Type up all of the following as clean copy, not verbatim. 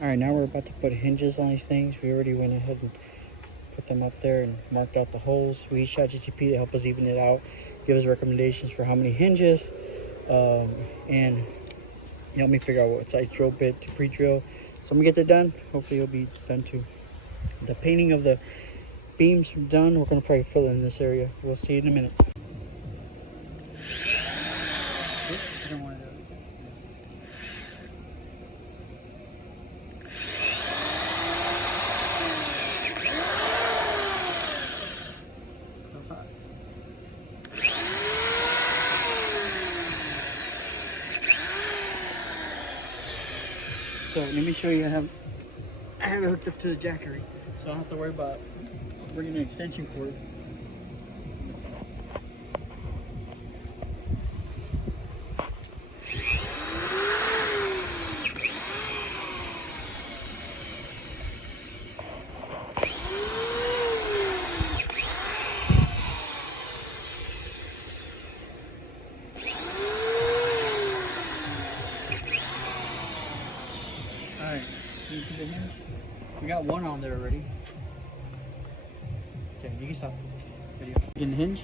All right, now we're about to put hinges on these things. We already went ahead and put them up there and marked out the holes. We used ChatGPT to help us even it out, give us recommendations for how many hinges, and help me figure out what size drill bit to pre-drill. So I'm gonna get that done. Hopefully it'll be done too. The painting of the beams done. We're gonna probably fill in this area. We'll see in a minute. Oops, I don't want to. That's hot. So let me show you. I have it hooked up to the jackery, so I don't have to worry about bringing an extension cord. Alright, you see the hinge? We got one on there already. Okay, you can stop the video. You can hinge.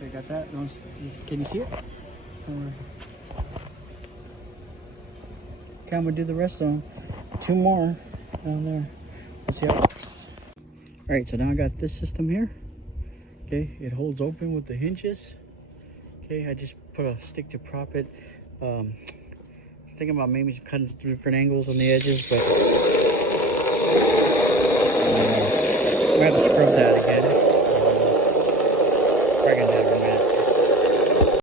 So I got that. Just, can you see it? Okay, I'm gonna do the rest of them. Two more down there. Let's see how it looks. All right, so now I got this system here. Okay, it holds open with the hinges. Okay, I just put a stick to prop it. I was thinking about maybe cutting different angles on the edges, but